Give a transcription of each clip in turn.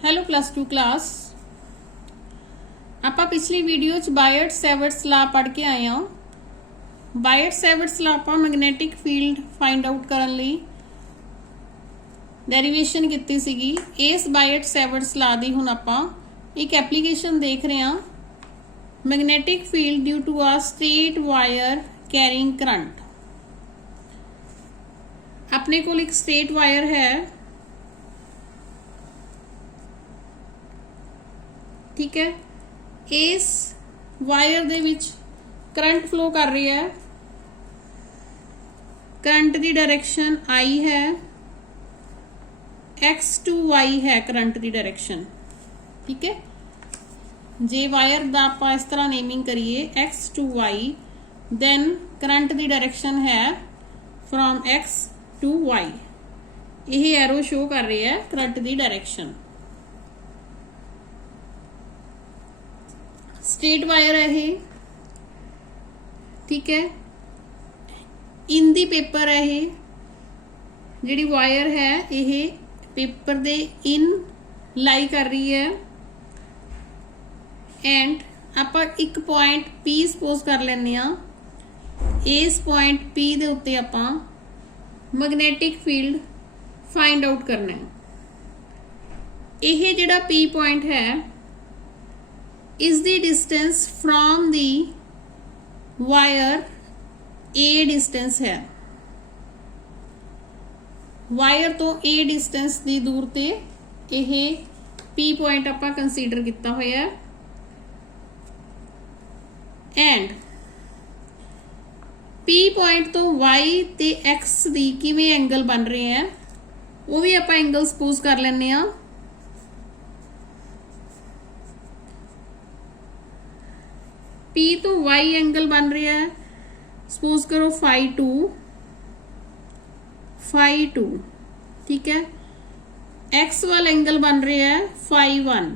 Hello plus two class. ਆਪਾਂ ਪਿਛਲੀ video ਚ ਬਾਇਟ ਸੇਵਰਟਸ ਲਾ ਪੜ੍ਹ ਕੇ ਆਏ ਹਾਂ। ਬਾਇਟ ਸੇਵਰਟਸ ਲਾ ਆਪਾਂ ਮੈਗਨੈਟਿਕ ਫੀਲਡ ਫਾਈਂਡ ਆਊਟ ਕਰਨ ਲਈ ਡੈਰੀਵੇਸ਼ਨ ਕੀਤੀ ਸੀਗੀ। ਇਸ ਬਾਇਟ ਸੇਵਰਟਸ ਲਾ ਦੀ ਹੁਣ ਆਪਾਂ ਇੱਕ ਐਪਲੀਕੇਸ਼ਨ ਦੇਖ ਰਹੇ ਹਾਂ। Magnetic field due to a straight wire carrying current. अपने को एक स्ट्रेट वायर है, ठीक है। इस वायर दे विच करंट फ्लो कर रही है। करंट की डायरेक्शन आई है, एक्स टू वाई है करंट की डायरेक्शन, ठीक है। जे वायर दा आपां इस तरह नेमिंग करिए X to Y, then current की डायरेक्शन है फ्रॉम एक्स टू वाई। यह एरो शो कर रही है करंट की डायरेक्शन। स्ट्रेट वायर है ये, ठीक है। इन दी पेपर है ये जिहड़ी वायर है, यह पेपर दे इन लाई कर रही है। एंड आप एक पॉइंट पी सपोज कर लेने। इस पॉइंट पी दे उत्ते आपां मैगनैटिक फील्ड फाइंड आउट करना है। यह जिहड़ा पी पॉइंट है, इस दी distance from the wire A distance है। वायर तो ए डिस्टेंस दी दूर ते यह पी पॉइंट आपां कंसीडर किया होया है। एंड पी पॉइंट तो वाई ते एक्स दी किवें एंगल बन रहे हैं, वो भी आप एंगल सपोज कर लेने। पी तो वाई एंगल बन रहा है, सपोज करो फाई टू, ठीक है। एक्स वाला एंगल बन रहा है phi one.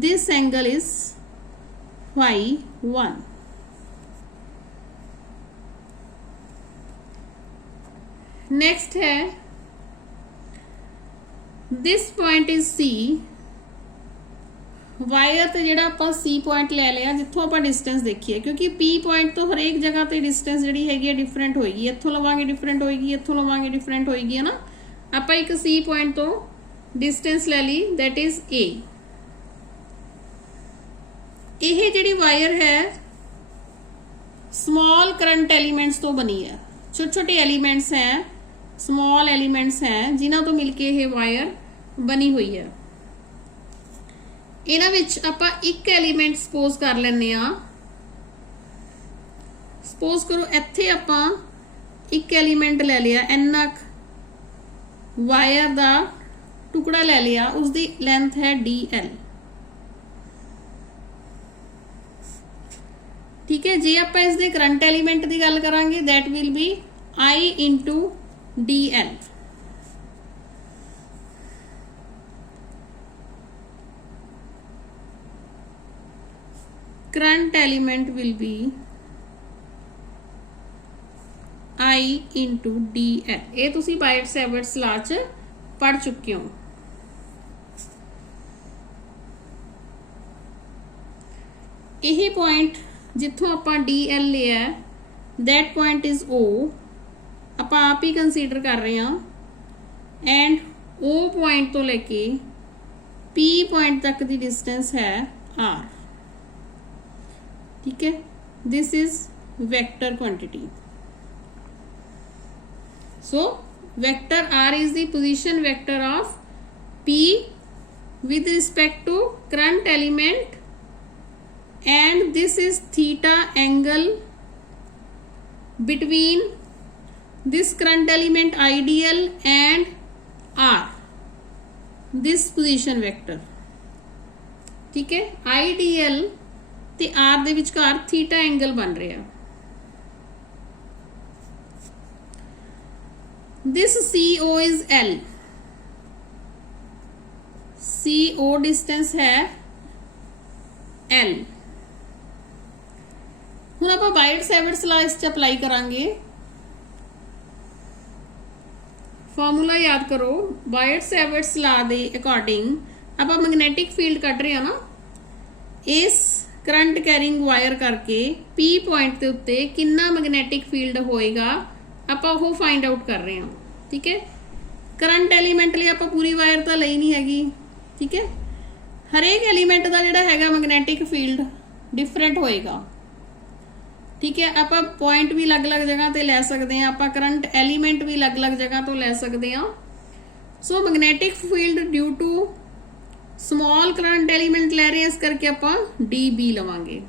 This angle is phi one. Next है this point is C. Wire तो जिहड़ा आपां सी पॉइंट ले लिया जिथों आपां डिस्टेंस देखिए, क्योंकि पी पॉइंट तो हरेक जगह ते डिस्टेंस जिहड़ी हैगी है डिफरेंट होएगी। इत्थों लवांगे डिफरेंट होएगी, इत्थों लवांगे डिफरेंट होएगी, है ना। आपां एक सी पॉइंट तो डिस्टेंस ले ली, दैट इज ए। यह जिहड़ी वायर है स्मॉल करंट एलीमेंट्स तो बनी है। छोटे छोटे एलीमेंट्स हैं, स्मॉल एलीमेंट्स हैं, जिन्हां तो मिलके यह वायर बनी हुई है। इन्हां विच आपां एक एलीमेंट सपोज कर लैंदे आ। सपोज करो इत्थे आपां एक एलीमेंट ले लिया, इन्ना वायर दा टुकड़ा ले लिया, उसकी लेंथ है DL, ठीक है। जे आप इस दे करंट एलीमेंट की गल करांगे, that will be I into DL। Current element will be I into DL। ये तुसी बायट सेवर्ट्स लॉ च पढ़ चुके हो। यही पॉइंट जिथों आपां DL लिया, दैट पॉइंट इज O, आपां आप ही कंसीडर कर रहे हैं। एंड O पॉइंट तो लेके P पॉइंट तक की डिस्टेंस है R, ठीक है। This is vector quantity. So vector R is the position vector of P with respect to current element, and this is theta angle between this current element IDL and R, this position vector, ठीक है। IDL ते R दे विचकार theta angle बन रहा। this CO is L, CO distance है L। हुण आपां बायट Savart's law इस च अप्लाई करांगे। ਫਾਰਮੂਲਾ याद करो बायट-सैवर्ट्स ला ਦੇ ਅਕੋਰਡਿੰਗ ਆਪਾਂ ਮੈਗਨੈਟਿਕ ਫੀਲਡ ਕੱਢ ਰਹੇ ਆ ਨਾ ਇਸ ਕਰੰਟ ਕੈਰਿੰਗ ਵਾਇਰ ਕਰਕੇ P ਪੁਆਇੰਟ ਦੇ ਉੱਤੇ ਕਿੰਨਾ ਮੈਗਨੈਟਿਕ ਫੀਲਡ ਹੋਏਗਾ ਆਪਾਂ ਉਹ ਫਾਈਂਡ ਆਊਟ ਕਰ ਰਹੇ ਹਾਂ ਠੀਕ ਹੈ ਕਰੰਟ ਐਲੀਮੈਂਟ ਲਈ ਆਪਾਂ ਪੂਰੀ ਵਾਇਰ ਤਾਂ ਲਈ ਨਹੀਂ ਹੈਗੀ ਠੀਕ ਹੈ ਹਰੇਕ ਐਲੀਮੈਂਟ ਦਾ ਜਿਹੜਾ ਹੈਗਾ ਮੈਗਨੈਟਿਕ ਫੀਲਡ ਡਿਫਰੈਂਟ ਹੋਏਗਾ ठीक है आप पॉइंट भी अलग अलग जगह ते ले सकते हैं आप करंट एलीमेंट भी अलग अलग जगह तो ले सकते हैं so magnetic field due to small current element ले रहे हैं इस करके आप DB लवांगे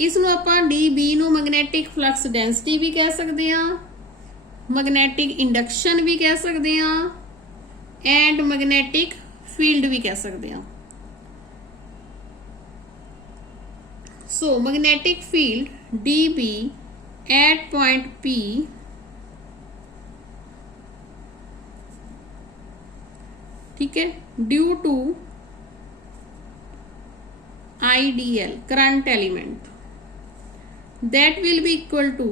इसनों आप DB नू मैग्नेटिक फ्लक्स डेंसिटी भी कह सकते हैं मैग्नेटिक इंडक्शन भी कह सकते हैं एंड मैग्नेटिक फील्ड भी कह सकते हैं So magnetic field dB at point P ठीक है due to IDL current element that will be equal to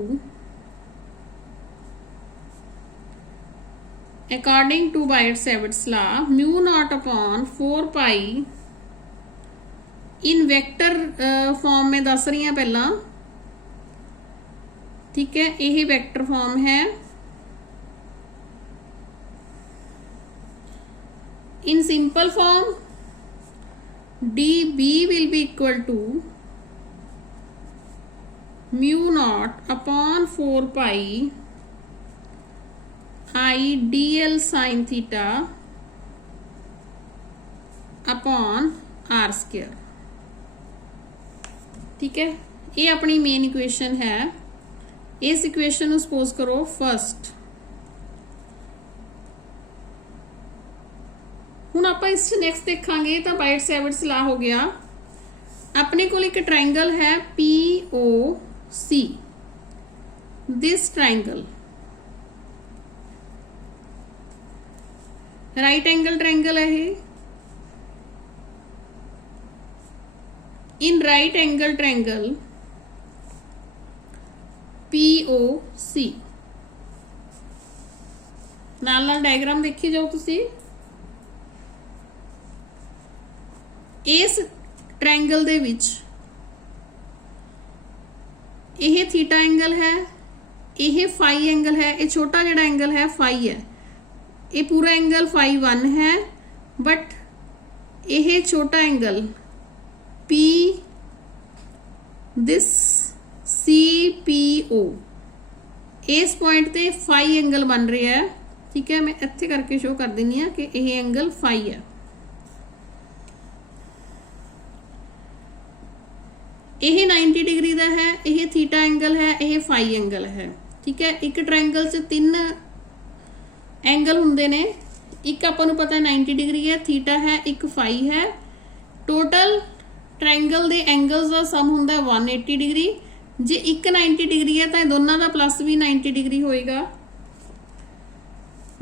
according to Biot-Savart's law mu naught upon 4 pi in vector form में दस रही हैं पहला ठीक है यही वैक्टर फॉर्म है in simple form DB will be equal to mu not upon 4 pi IDL sine theta upon R square ठीक है ये अपनी मेन इक्वेशन है इस इक्वेशन को सपोज करो फर्स्ट हुण आपां इस नैक्सट देखांगे तो बायट-सैवर्ट्स ला हो गया अपने को एक ट्रायंगल है POC this triangle right angle triangle है ये in right angle triangle POC नाल डायग्राम देखी जाओ तुसी इस ट्रायंगल दे विच यह थीटा एंगल है यह फाई एंगल है ये छोटा जिहड़ा एंगल है फाई है ये पूरा एंगल फाई 1 है बट यह छोटा एंगल P दिस CPO इस पॉइंट ते फाई एंगल बन रहा है ठीक है मैं इत्थे करके शो कर देनी है कि यह एंगल फाई है यह 90 डिग्री का है यह थीटा एंगल है यह फाई एंगल है ठीक है एक ट्रायंगल च 3 एंगल हुंदे ने एक आपां नूं पता 90 डिग्री है थीटा है एक फाई है टोटल ट्रायंगल दे एंगल्स का सम हुंदा 180 डिग्री जे एक 90 डिग्री है तो दोनों का प्लस भी 90 डिग्री होएगा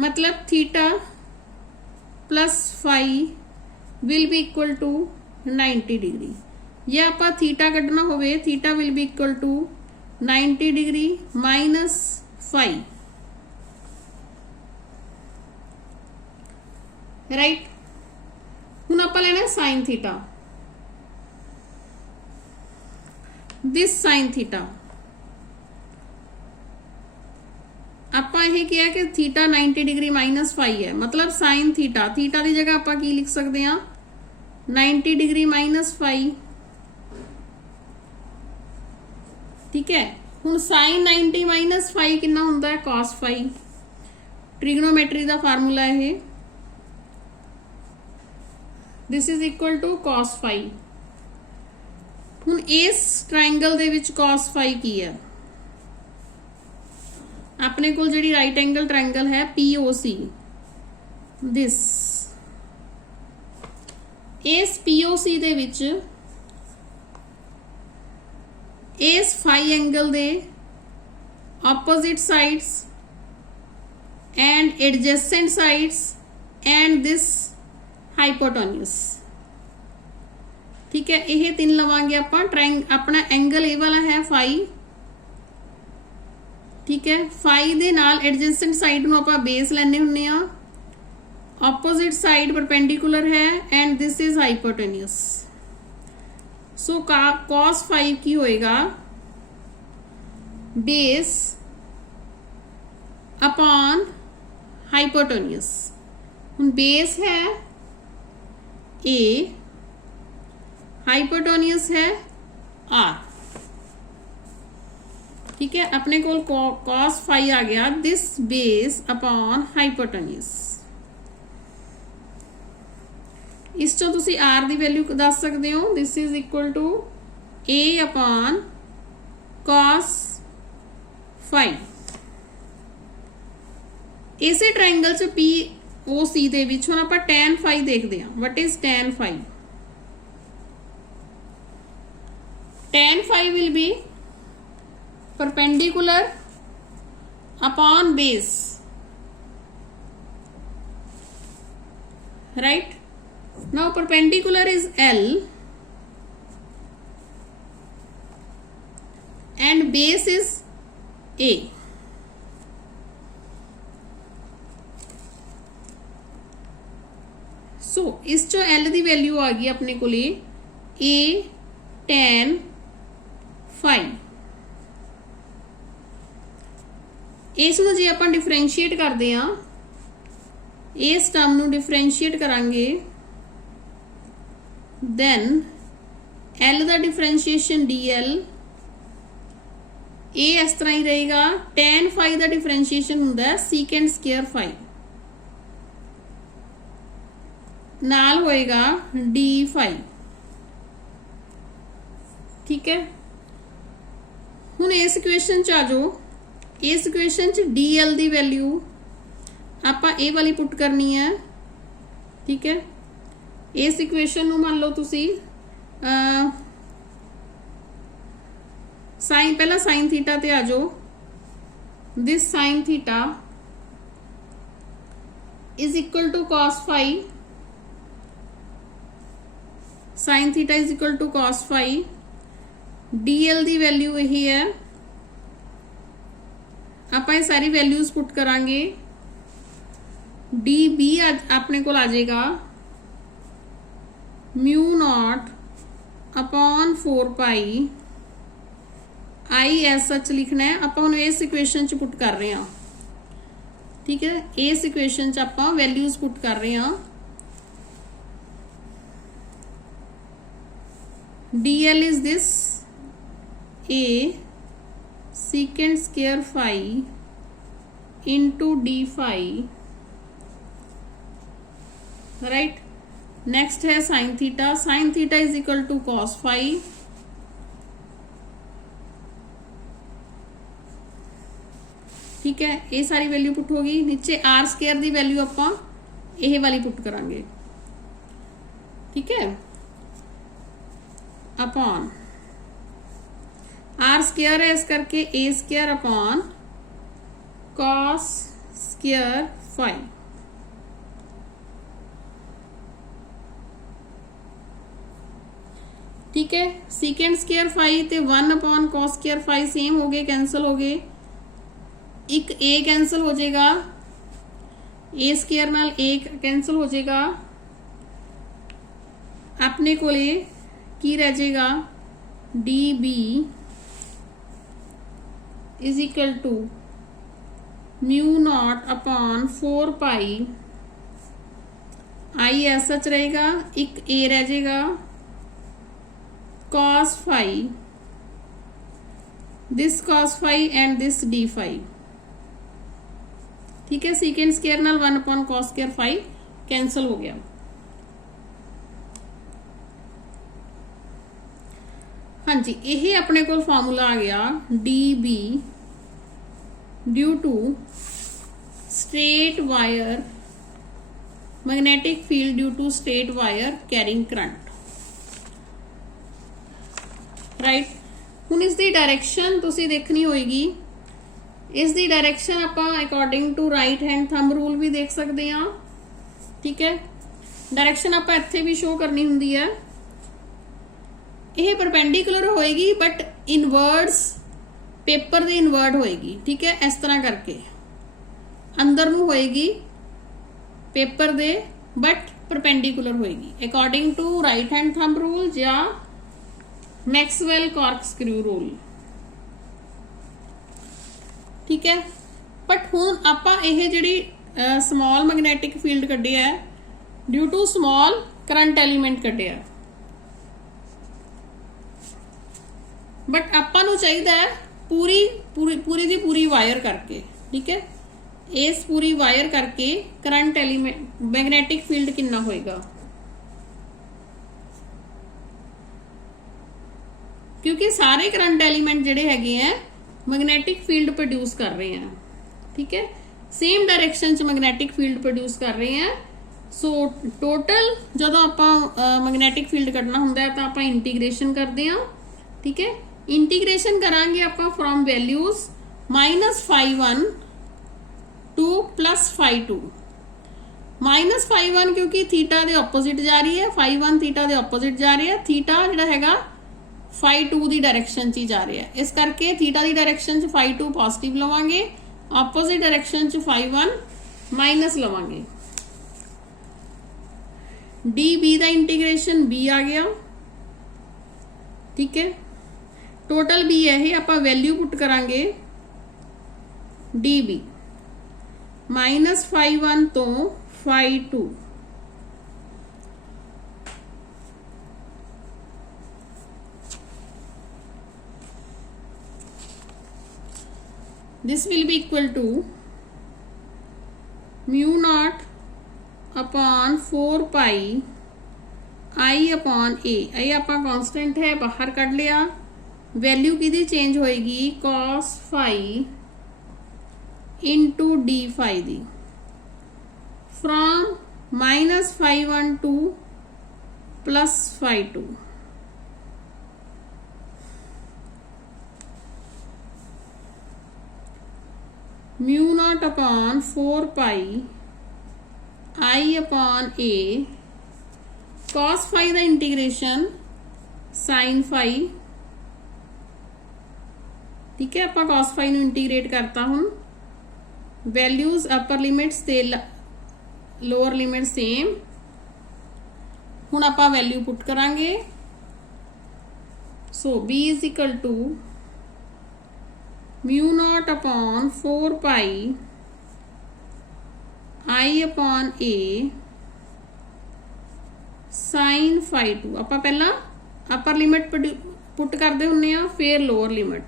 मतलब theta plus phi will be equal to 90 degree जे आपां थीटा कढना होवे theta will be equal to 90 degree minus phi right हुण आपां लेना sine theta this sine theta आपां यह किया कि थीटा 90 डिग्री माइनस फाई है मतलब साइन थीटा थीटा की जगह आपां की लिख सकते हैं 90 डिग्री माइनस फाई ठीक है हुण साइन 90 माइनस फाई कितना हुंदा है कॉस फाई ट्रिग्नोमेट्री का फार्मूला है this is equal to cos phi हुण इस ट्रायंगल दे विच cos फाई की है अपने कोल जिहड़ी राइट एंगल ट्रायंगल है POC दिस इस POC दे विच इस फाई एंगल दे opposite sides and adjacent sides and this hypotenuse ठीक है यह 3 लवांगे आप अपना एंगल ए वाला है फाई ठीक है। फाई दे नाल एडजेसेंट साइड नूं आपां बेस लैने हुंदे आ, ऑपोजिट साइड परपेंडिकुलर है and this is hypotenuse. So cos phi की होएगा बेस अपॉन हाइपोटेन्यूस। हुण बेस है ए, हाइपोटेन्यूस है आर, ठीक है। अपने को cos फाई आ गया दिस बेस अपॉन हाइपोटेन्यूस। इस चों तुसी आर दी वैल्यू दस सकते हो, this is equal to A upon cos phi. इसे ट्रायंगल च पी ओ सी दे विच हुण आपां tan फाई देखदे हां। What is tan phi? tan phi will be perpendicular upon base, right? Now perpendicular is L and base is A. So इस चो L दी वैल्यू आ गई अपने को A tan फाई। इस नूं जे आपां डिफरेंशिएट करते हैं, इस टर्म नूं डिफरेंशिएट करांगे, दैन L दा डिफरेंशिएशन DL, ए इस तरह ही रहेगा। tan फाई दा डिफरेंशिएशन हुंदा है सीकेंड स्क्वायर फाई, नाल होएगा d फाई, ठीक है। हुण इस इक्वेशन च आ जाओ, इस इक्वेशन च DL दी वैल्यू आपां ए वाली पुट करनी है, ठीक है। इस इक्वेशन नूं मान लो तुसी साइन, पहला साइन थीटा ते आ जाओ। This sine theta is equal to cos phi, sine theta is equal to cos phi. DL दी वैल्यू यही है, आप ये सारी वैल्यूज पुट करांगे। डी बी अपने को आ जाएगा mu not upon 4 pi I S H लिखना है। आप इस इक्वेशन च पुट कर रहे हैं, ठीक है। इस इक्वेशन च आप वैल्यूज पुट कर रहे हैं। D L is this A secant square phi into d phi, right? Next है sin theta, sin theta is equal to cos phi, ठीक है। ये सारी वैल्यू पुट होगी। नीचे आर स्क्वायर दी वैल्यू आपां ये वाली पुट करांगे, ठीक है। अपॉन आर स्क्वायर है, इस करके a square upon cos square phi, ठीक है। सीकेंड स्क्वायर फाई ते 1 upon cos square phi same हो गए, कैंसल हो गए। एक ए कैंसल हो जाएगा, ए स्क्वायर नाल ए कैंसल हो जाएगा। अपने को की रह जाएगा D B is equal to mu not upon 4 pi I S H रहेगा, एक ए रह जाएगा cos phi, this cos phi and this D phi, ठीक है। सीकेंड स्क्वायर नाल 1 upon cos square phi cancel हो गया। हाँ जी, यही अपने को फार्मूला आ गया D B due to straight wire magnetic field due to straight wire carrying current, right. हुण इस दी डायरेक्शन तुसी देखनी होएगी। इस दी डायरेक्शन आपां according to right hand thumb rule भी देख सकते हैं, ठीक है। डायरेक्शन आपां इत्थे भी शो करनी हुंदी है। यह परपेंडिकुलर होएगी बट इनवर्ड्स पेपर दे इनवर्ट होएगी, ठीक है, इस तरह करके अंदर नूं होएगी पेपर दे बट परपेंडिकुलर होएगी according to right hand thumb rule या मैक्सवेल कॉर्कस्क्रू रूल, ठीक है। बट हुण आपां इह जिहड़ी स्मॉल मैग्नैटिक फील्ड कड्ढी है due to small current element कड्ढिया, बट आपां नूं चाहीदा है पूरी पूरी पूरी दी पूरी वायर करके, ठीक है, इस पूरी वायर करके करंट एलीमेंट मैग्नेटिक फील्ड कितना होएगा, क्योंकि सारे करंट एलीमेंट जिहड़े हैगे हैं मैग्नेटिक फील्ड प्रोड्यूस कर रहे हैं, ठीक है, सेम डायरेक्शन च मैग्नेटिक फील्ड प्रोड्यूस कर रहे हैं। सो टोटल जदों आपां मैग्नेटिक फील्ड कढना हुंदा है तां आपां इंटीग्रेशन करदे हां, ठीक है। इंटीग्रेशन करांगे आपां फ्रॉम वैल्यूज -φ1 टू +φ2। -φ1 क्योंकि थीटा दे ऑपोजिट जा रही है, φ1 थीटा दे ऑपोजिट जा रही है, थीटा जिहड़ा हैगा φ2 दी डायरेक्शन च जा रहा है, इस करके थीटा दी डायरेक्शन च φ2 पॉजिटिव लवांगे, ऑपोजिट डायरेक्शन च φ1 माइनस लवांगे। डी बी दा इंटीग्रेशन बी आ गया, ठीक है, टोटल बी है ये, आपां वैल्यू पुट करांगे डी बी -φ1 तो φ2, this will be equal to μ0 upon 4 pi I upon a, I आपां कांस्टेंट है बाहर कढ़ लिया, वैल्यू किहदी चेंज होएगी cos phi into D phi दी, from -φ1 to +φ2, μ0 upon 4 pi I upon a, cos phi दा इंटीग्रेशन sin फाई, ठीक है, आपां cos फाई नूं इंटीग्रेट करता हुण, वैल्यूज अपर लिमिट्स ते लोअर लिमिट सेम, हुण आपां वैल्यू पुट करांगे। So b is equal to μ0 upon 4 pi I upon a sin φ2, आपां पहला अपर लिमिट पुट करदे हुन्ने आ फिर लोअर लिमिट,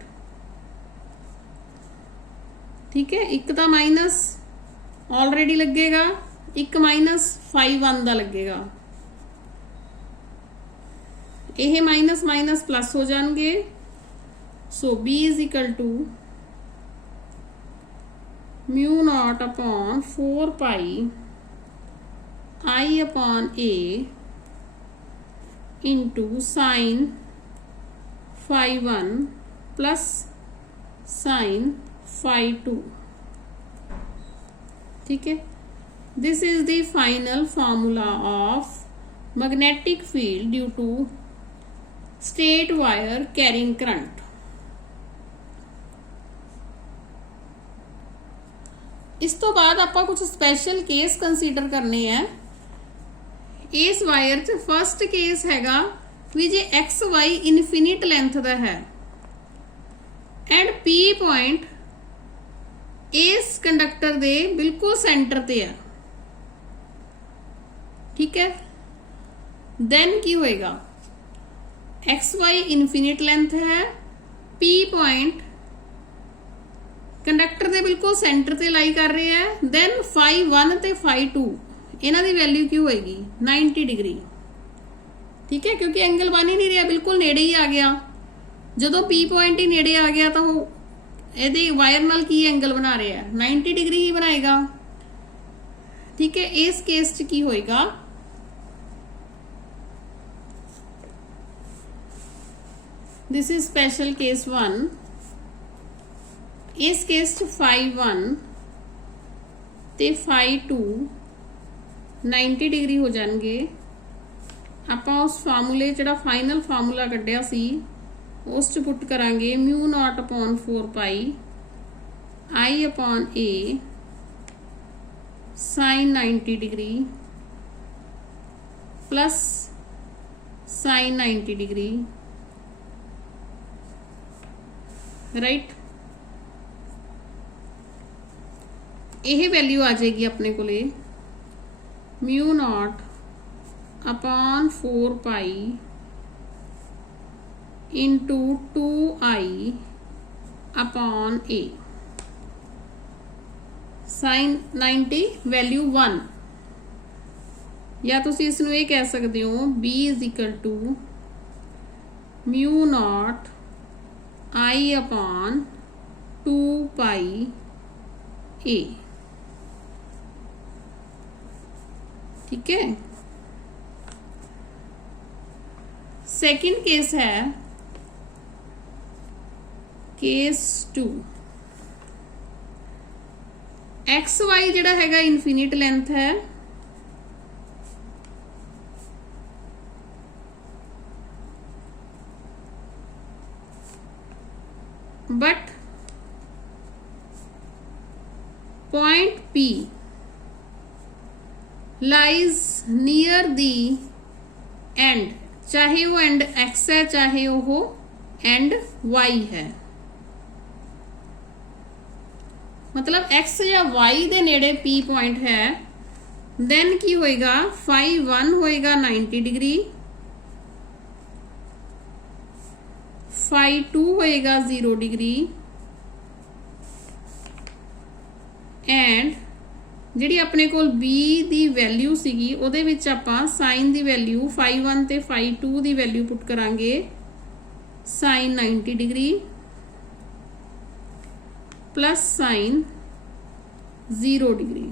ठीक है, एक तो माइनस ऑलरेडी लगेगा, एक -φ1 दा लगेगा, यह माइनस माइनस प्लस हो जाएंगे। So b is equal to μ0 upon 4 pi I upon a into sine φ1 plus sine φ2, ठीक है। This is the final formula of magnetic field due to straight wire carrying current. इस तो बाद आपां कुछ special case consider करने हैं। इस वायर च फर्स्ट केस हैगा भी जे एक्स वाई इनफिनिट लेंथ दा है एंड पी पॉइंट इस कंडक्टर दे बिल्कुल सेंटर ते है, ठीक है। देन की होएगा, एक्स वाई इनफिनिट लेंथ है, पी पॉइंट कंडक्टर दे बिल्कुल सेंटर ते लाई कर रहे हैं, देन φ1 ते φ2 इन्हां दी वैल्यू की होएगी 90 डिग्री, ठीक है, क्योंकि एंगल बन ही नहीं रहा, बिल्कुल नेड़े ही आ गया। जदों पी पॉइंट ही नेड़े आ गया तो ਇਹਦੇ वायर नाल की एंगल बना रहे हैं, 90 डिग्री ही बनाएगा, ठीक है। इस केस च की होएगा, दिस इज स्पेशल केस 1। इस केस च φ1 ते φ2 90 डिग्री हो जाएंगे। आपां उस फार्मूले जिहड़ा फाइनल फार्मूला कढ़िया सी उस च पुट करांगे mu not upon 4 pi I upon a sine 90 degree plus sine 90 degree, right. यह वैल्यू आ जाएगी अपने को mu not upon 4 pi into 2i upon a sine 90 value 1, या तुसी इसनू ये कह सकते हो b is equal to mu nought I upon 2 pi a, ठीक है। सेकंड केस है केस 2, एक्स वाई जिहड़ा हैगा इनफिनिट लेंथ है, but point P lies near the and, चाहे वो एंड x है चाहे वो एंड y है, मतलब x या y दे नेड़े P पॉइंट है, देन की होएगा फाई 1 होएगा 90 डिग्री, फाई 2 होएगा 0 डिग्री, एंड जिहड़ी अपने कोल b दी वैल्यू सीगी उहदे विच आपां साइन दी वैल्यू फाई 1 ते फाई 2 दी वैल्यू पुट करांगे sine 90 degree plus sine 0 degree,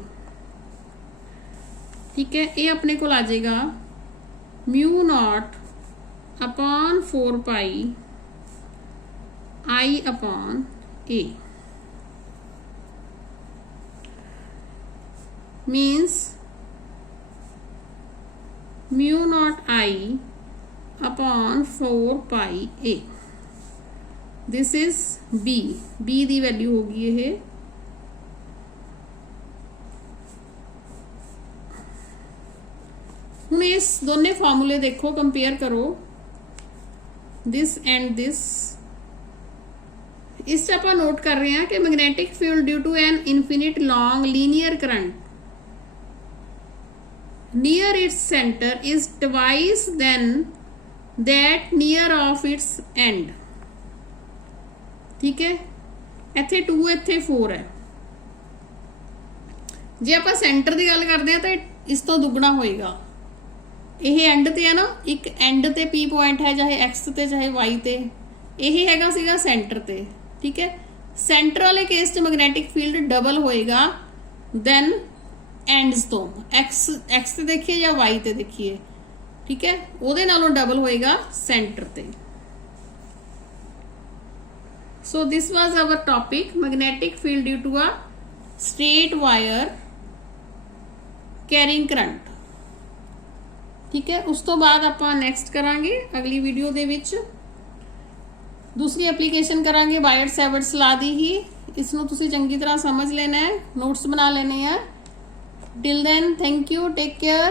ठीक है। ये अपने को आ जाएगा mu not upon 4 pi I upon A, means mu naught I upon 4 pi a, this is b the value होगी ये। हुण इस दोने फॉर्मूले देखो, कंपेयर करो दिस एंड दिस। इस आप नोट कर रहे हैं कि magnetic field due to an infinite long linear current near its center is twice than that near of its end, ठीक है। इत्थे 2 इत्थे 4 है, जे आप सेंटर की गल करते हैं तो इस तो दुगना होएगा। यह एंड ते है ना, एक एंड ते P पॉइंट है चाहे x ते चाहे y ते, यह हैगा सीगा सेंटर ते, ठीक है। सेंटर वाले केस च मैग्नेटिक फील्ड डबल होएगा देन एंड्स तो एक्स ते देखिए या वाई ते देखिए, ठीक है, ਉਹਦੇ ਨਾਲੋਂ डबल होएगा सेंटर ते। So this was our topic magnetic field due to a straight wire carrying current, ठीक है। उस तो बाद आपां नैक्सट करांगे अगली वीडियो दे विच दूसरी एप्लीकेशन करांगे बायट सैवर्ट्स लॉ दी ही। इसनूं तुसीं चंगी तरह समझ लेना है, नोट्स बना लेने हैं। Till then, thank you, take care.